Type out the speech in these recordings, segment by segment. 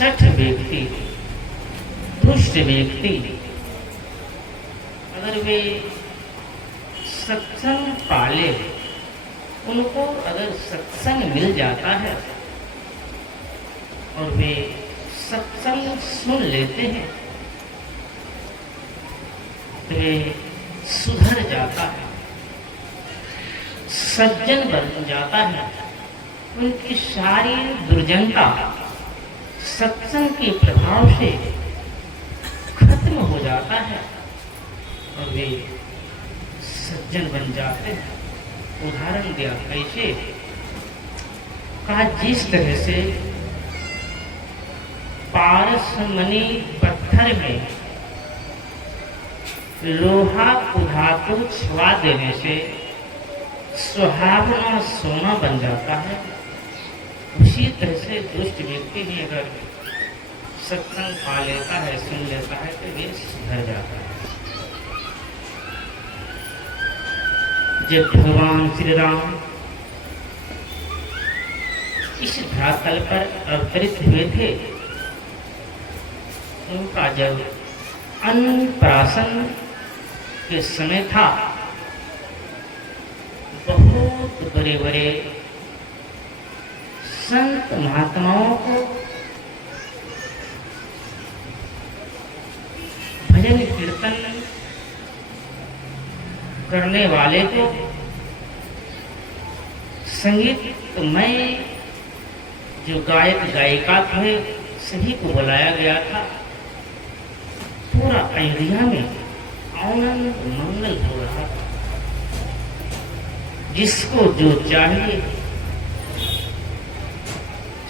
शठ व्यक्ति, दुष्ट व्यक्ति, अगर वे सत्संग पाले, उनको अगर सत्संग मिल जाता है और वे सत्संग सुन लेते हैं तो वे सुधर जाता है, सज्जन बन जाता है। उनकी सारी दुर्जनता सत्संग के प्रभाव से खत्म हो जाता है और वे सज्जन बन जाते हैं। उदाहरण दिया कैसे? कहा जिस तरह से पारसमणि पत्थर में लोहा को धातु छुआ देने से सुहावना सोना बन जाता है, उसी तरह से दुष्ट व्यक्ति भी अगर सत्संग पा लेता है, सुन लेता है तो ये सुधर जाता है। जब भगवान श्री राम इस धरातल पर अवतरित हुए थे, उनका जब अन्नप्राशन के समय था, बहुत बड़े बड़े संत महात्माओं को, भजन कीर्तन करने वाले को, संगीतमय जो गायक गायिका थे, सभी को बुलाया गया था। पूरा अयोध्या में आनंद मंगल हो रहा था। जिसको जो चाहिए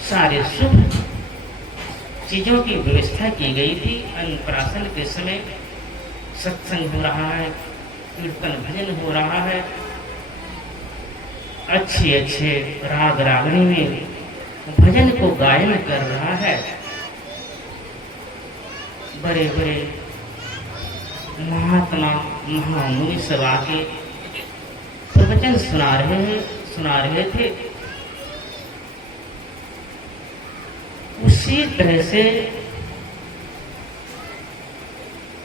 सारे शुभ चीजों की व्यवस्था की गई थी। अन्नप्राशन के समय सत्संग हो रहा है, कीर्तन भजन हो रहा है, अच्छे अच्छे राग रागनी में भजन को गायन कर रहा है। बड़े बड़े महात्मा महामुनि सब आके प्रवचन सुना रहे थे। उसी तरह से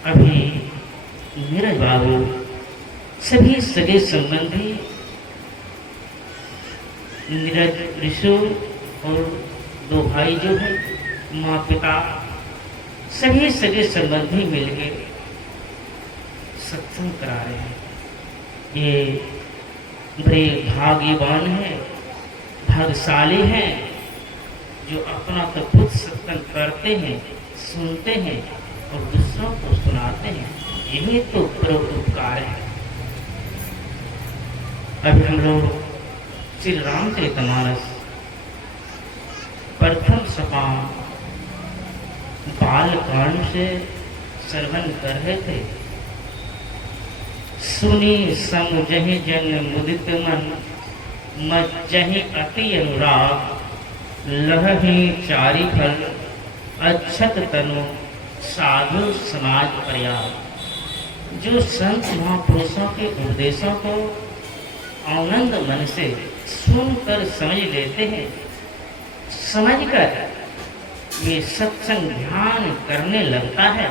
अभी नीरज बाबू सभी सगे संबंधी, नीरज ऋषु और दो भाई जो है, माँ पिता, सभी सगे संबंधी मिलके सत्संग करा रहे हैं। ये बड़े भाग्यवान हैं, भाग्यशाली हैं, जो अपना तो खुद सत्संग करते हैं, सुनते हैं और दूसरों को सुनाते हैं। यही तो परोपकार है। अभी हम लोग श्री रामचरितमानस प्रथम सोपान बालकांड से श्रवण कर रहे थे। सुनी समझहि जन मुदित मन, मज्जहि अति अनुराग, लहहि चारि फल, अच्छत तनु साधु समाज पर्याग। जो संत महापुरुषों के उपदेशों को आनंद मन से सुनकर समझ लेते हैं, समझकर वे सत्संग ध्यान करने लगता है,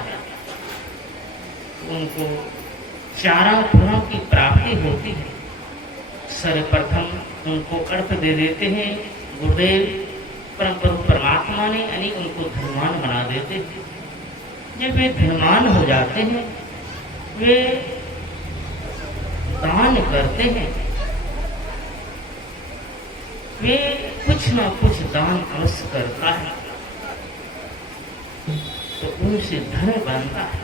उनको चारों फलों की प्राप्ति होती है। सर्वप्रथम उनको अर्थ दे देते हैं गुरुदेव परम प्रभु परमात्मा ने, यानी उनको धनवान बना देते हैं। जब वे धनवान हो जाते हैं, वे दान करते हैं, वे कुछ न कुछ दान अवश्य करता है, तो उनसे धन बनता है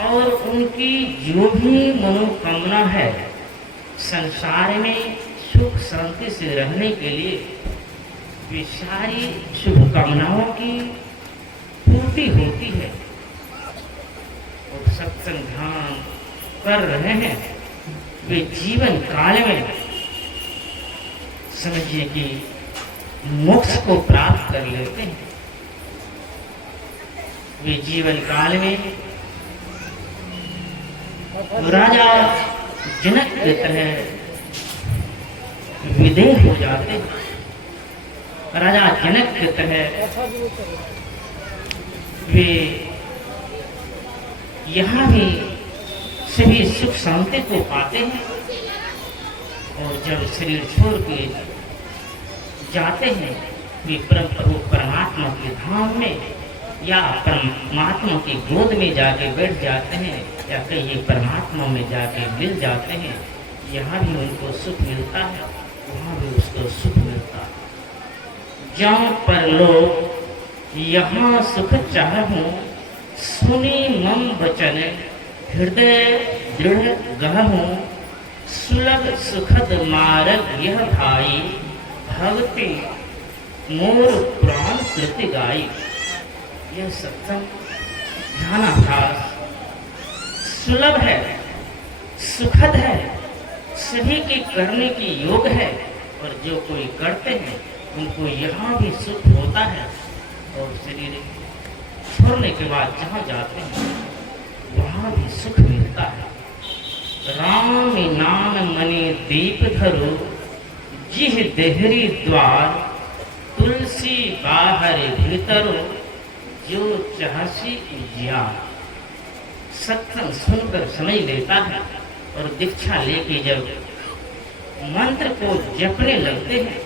और उनकी जो भी मनोकामना है संसार में सुख शांति से रहने के लिए, वे सारी शुभकामनाओं की पूर्ति होती है। और सत्संग ध्यान कर रहे हैं, वे जीवन काल में समझिए कि मोक्ष को प्राप्त कर लेते हैं। वे जीवन काल में राजा जनक की तरह विदेह हो जाते हैं। राजा जनक की तरह वे यहाँ भी सभी सुख शांति को पाते हैं। और जब शरीर छोड़ के जाते हैं वे परम प्रभु परमात्मा के धाम में या परमात्मा की गोद में जाके बैठ जाते हैं या कहीं परमात्मा में जाके मिल जाते हैं। यहाँ भी उनको सुख मिलता है, वहाँ भी उसको सुख मिलता है। जहाँ पर लोग यहाँ सुख चाहूं, सुनी मम वचन हृदय दृढ़ गहूं, सुलभ सुखद मार्ग यह भाई, भक्ति मोर प्राण कृति गाई। यह सत्संग ध्यानाभ्यास सुलभ है, सुखद है, सभी के करने की योग है। और जो कोई करते हैं उनको यहाँ भी सुख होता है और शरीर छोड़ने के बाद जहाँ जाते हैं वहाँ भी सुख मिलता है। राम नाम मनि दीप धरो, जिह देहरी द्वार, तुलसी बाहर भीतरो, जो चाहसी उजियार। सत्संग सुनकर समझ लेता है और दीक्षा लेके जब मंत्र को जपने लगते हैं,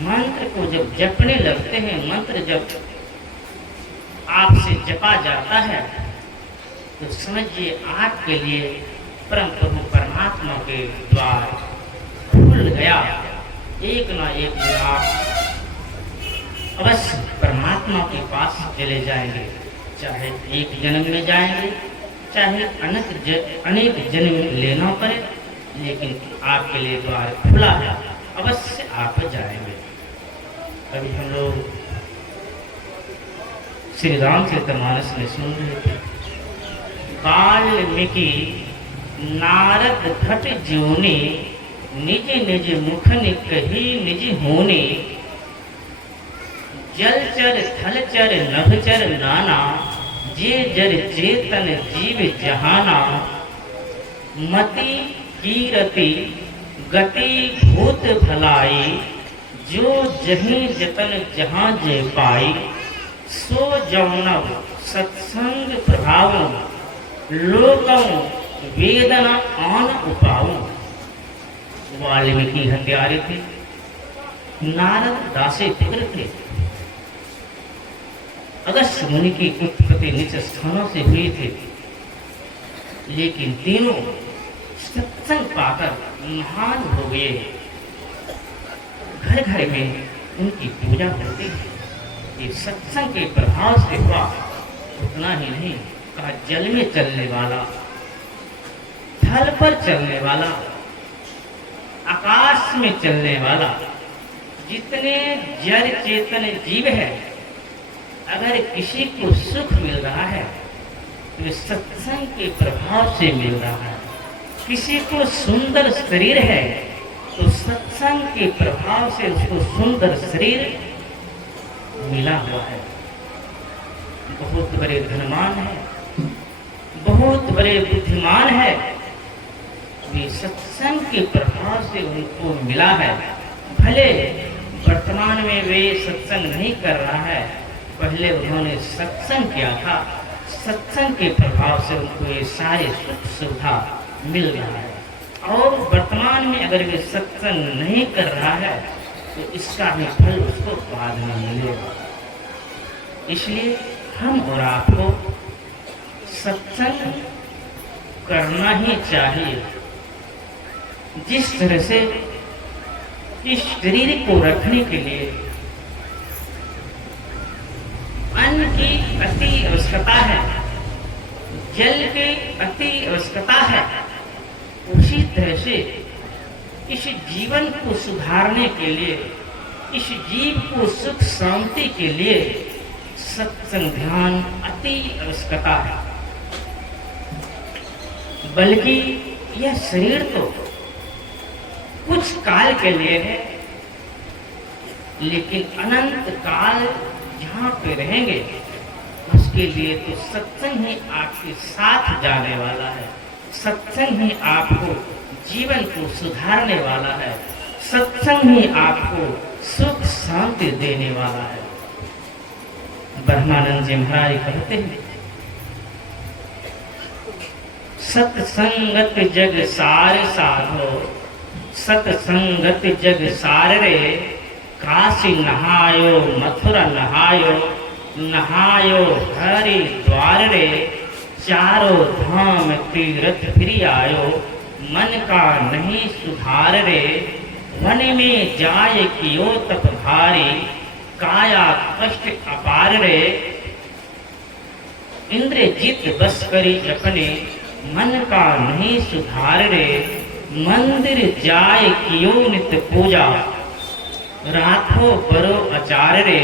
मंत्र को जब जपने लगते हैं, मंत्र जब आपसे जपा जाता है तो समझिए आपके लिए परम प्रभु परमात्मा के द्वार खुल गया। एक ना एक दिन आप अवश्य परमात्मा के पास चले जाएंगे, चाहे एक जन्म में जाएंगे, चाहे अनेक जन्म लेना पड़े, लेकिन आपके लिए द्वार खुला है, अवश्य आप जाएंगे। अभी हम लोग श्री रामचरितमानस में सुन रहे थे, वाल्मीकि नारद घट ज्योनि, निज निज मुखन कही निज होने, जलचर थलचर नभचर नाना, जे जर चेतन जीव जहाना, मति कीरति गति भूत भलाई, जो जहीं जतन जहाँ जे पाई, सो जौनव सत्संग प्रभावम, लोकम वेदना आन उपावम। वाल्मीकि हत्यारे थे, नारद दासे पुत्र थे, अगस्त्य मुनि की उत्पत्ति नीच स्थानों से हुई थी, लेकिन तीनों सत्संग पाकर महान हो गए। घर घर में उनकी पूजा होती है। ये सत्संग के प्रभाव से हुआ। उतना ही नहीं कहा, जल में चलने वाला, थल पर चलने वाला, आकाश में चलने वाला, जितने जड़ चेतन जीव है, अगर किसी को सुख मिल रहा है तो सत्संग के प्रभाव से मिल रहा है। किसी को सुंदर शरीर है तो सत्संग के प्रभाव से उसको सुंदर शरीर मिला हुआ है। बहुत बड़े धनवान है, बहुत बड़े बुद्धिमान है, वे सत्संग के प्रभाव से उनको मिला है। भले वर्तमान में वे सत्संग नहीं कर रहा है, पहले उन्होंने सत्संग किया था, सत्संग के प्रभाव से उनको ये सारे सुख सुविधा मिल रहा है। और वर्तमान में अगर वे सत्संग नहीं कर रहा है तो इसका भी फल उसको बाद में मिलेगा। इसलिए हम और आपको सत्संग करना ही चाहिए। जिस तरह से इस शरीर को रखने के लिए अन्न की अति आवश्यकता है, जल की अति आवश्यकता है, उसी तरह से इस जीवन को सुधारने के लिए, इस जीव को सुख शांति के लिए सत्संग ध्यान अति आवश्यकता है। बल्कि यह शरीर तो कुछ काल के लिए है, लेकिन अनंत काल जहाँ पे रहेंगे उसके लिए तो सत्संग ही आपके साथ जाने वाला है। सत्संग ही आपको जीवन को सुधारने वाला है। सत्संग ही आपको सुख शांति देने वाला है। ब्रह्मानंद जी महाराज कहते हैं, सत्संगत जग सार साधो, सत्संगत जग सार रे, काशी नहायो मथुरा नहायो, नहायो हरि द्वार रे, चारों धाम तीर्थ फिर आयो, मन का नहीं सुधार रे, वन में जाय कियो तप भारी, काया कष्ट अपार रे, इंद्रजीत बस करी अपने, मन का नहीं सुधार रे, मंदिर जाय कियो नित पूजा, राखो बरो आचार रे,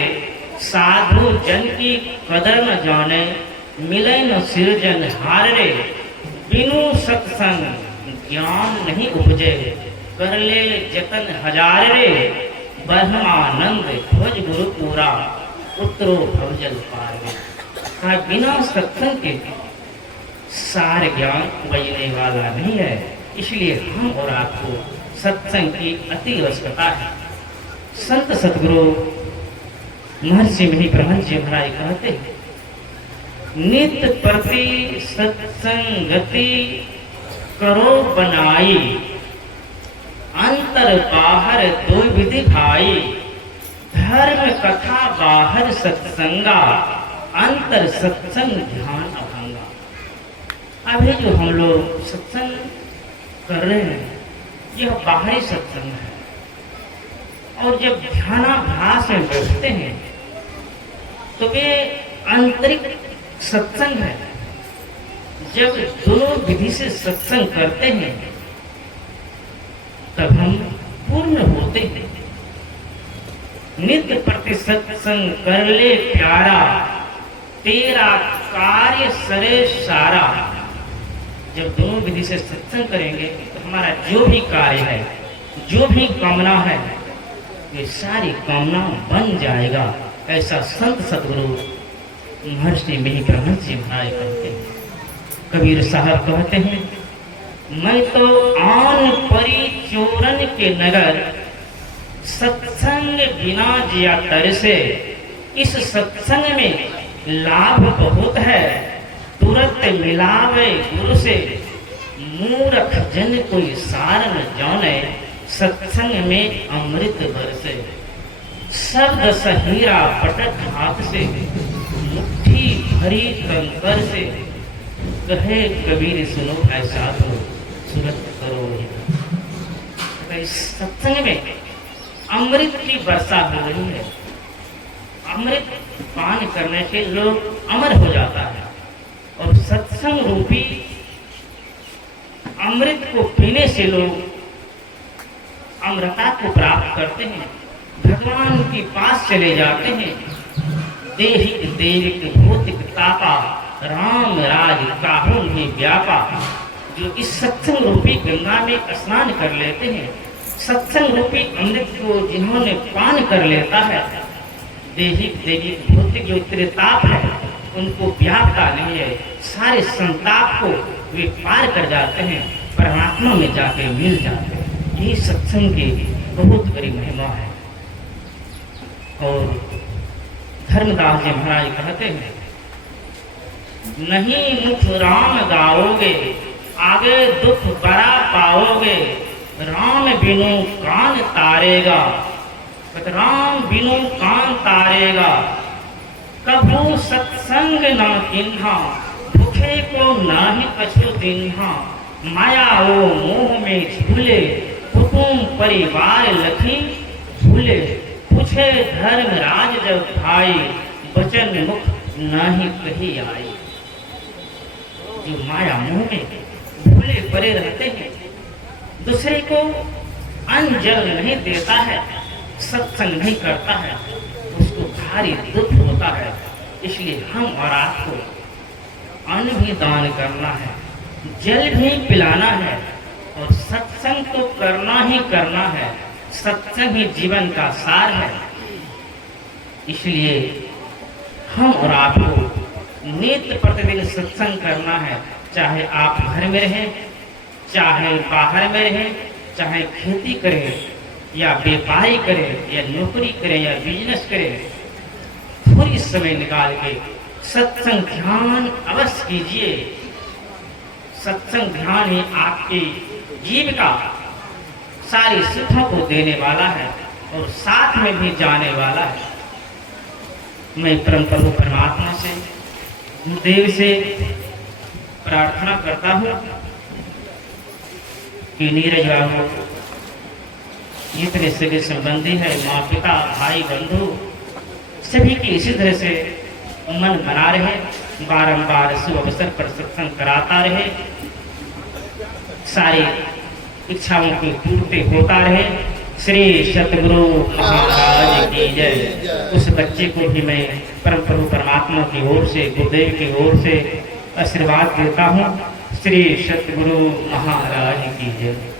साधु जन की कदर न जाने, मिले न सिरजन हार रे, बिनु सत्संग ज्ञान नहीं उपजे, कर ले जतन हजार रे, ब्रह्मानंद ध्वज गुरु पूरा, उतरो भवजल पार रे। बिना सत्संग के सार ज्ञान बजने वाला नहीं है, इसलिए हम और आपको सत्संग की अति आवश्यकता है। संत सतगुरु महर्षि मणि ब्रह्मन जी महाराज कहते हैं, नित्य प्रति सत्संगति करो बनाई, अंतर बाहर दो विधि भाई, धर्म कथा बाहर सत्संगा, अंतर सत्संग ध्यान अभंगा। अभी जो हम लोग सत्संग कर रहे हैं यह बाहरी सत्संग है, और जब ध्यानाभ्यास में बैठते हैं तो वे आंतरिक सत्संग है। जब दोनों विधि से सत्संग करते हैं तब हम पूर्ण होते हैं। नित्य प्रति सत्संग कर ले प्यारा, तेरा कार्य सरे सारा। जब दोनों विधि से सत्संग करेंगे तो हमारा जो भी कार्य है, जो भी कामना है, ये सारी कामना बन जाएगा। ऐसा संत सतगुरु महर्षि मणि ब्रह्मन जी महाराज कहते हैं। कबीर साहब कहते हैं, मैं तो आन परी चोरन के नगर, सत्संग बिना जिया तरसे। इस सत्संग में लाभ बहुत है, तुरंत मिलावे गुरु से। मूर्ख जन कोई सार न जाने, सत्संग में अमृत बरसे। शब्द सहीरा पटक हाथ से, मुट्ठी भरी कंकर से। कहे कबीर सुनो ऐसा तो सुरत करो। इस सत्संग में अमृत की वर्षा हो रही है। अमृत पान करने से लोग अमर हो जाता है, और सत्संग रूपी अमृत को पीने से लोग अमृता को प्राप्त करते हैं, भगवान के पास चले जाते हैं। देहिक देविक भौतिक तापा, राम राज काहुन ही व्यापा। जो इस सत्संग रूपी गंगा में स्नान कर लेते हैं, सत्संग रूपी अमृत को जिन्होंने पान कर लेता है, देहिक देविक भौतिक जो त्रिताप है उनको व्यापता नहीं है। सारे संताप को वे पार कर जाते हैं, परमात्मा में जाके मिल जाते हैं। यही सत्संग की बहुत बड़ी महिमा है। और धर्मदास जी महाराज कहते हैं, नहीं मुख राम गाओगे, आगे दुख बड़ा पाओगे। राम बिनु कान तारेगा, राम बिनु कान तारेगा। कभू सत्संग ना किन्हा, भूखे को नाही कछु दिन्हा। माया ओ मोह में झूले, कुटुंब परिवार लखी झूले। पूछे धर्म राज जब भाई, वचन मुख नाही कही आई। जो माया मोह में भूले पड़े रहते हैं, दूसरे को अन्न जल नहीं देता है, सत्संग नहीं करता है, उसको भारी दुख होता है। इसलिए हम और आपको अन्न भी दान करना है, जल भी पिलाना है, और सत्संग तो करना ही करना है। सत्संग ही जीवन का सार है। इसलिए हम और आपको नित्य प्रतिदिन सत्संग करना है। चाहे आप घर में रहें, चाहे बाहर में रहें, चाहे खेती करें, या व्यापारी करे या नौकरी करे या बिजनेस करे, थोड़ी समय निकाल के सत्संग ध्यान अवश्य कीजिए। सत्संग ध्यान ही आपकी जीविका सारी सुखों को देने वाला है और साथ में भी जाने वाला है। मैं परम प्रभु परमात्मा से, गुरुदेव से प्रार्थना करता हूँ कि नीरज बाबू जितने सगे संबंधी है, माँ पिता भाई बंधु सभी की इसी तरह से मन बना रहे, बारंबार शुभ अवसर पर सत्संग कराता रहे, सारी इच्छाओं को पूर्ति होता रहे। श्री सतगुरु महाराज की जय। उस बच्चे को भी मैं परम प्रभु परमात्मा की ओर से, गुरुदेव की ओर से आशीर्वाद देता हूँ। श्री सतगुरु महाराज की जय।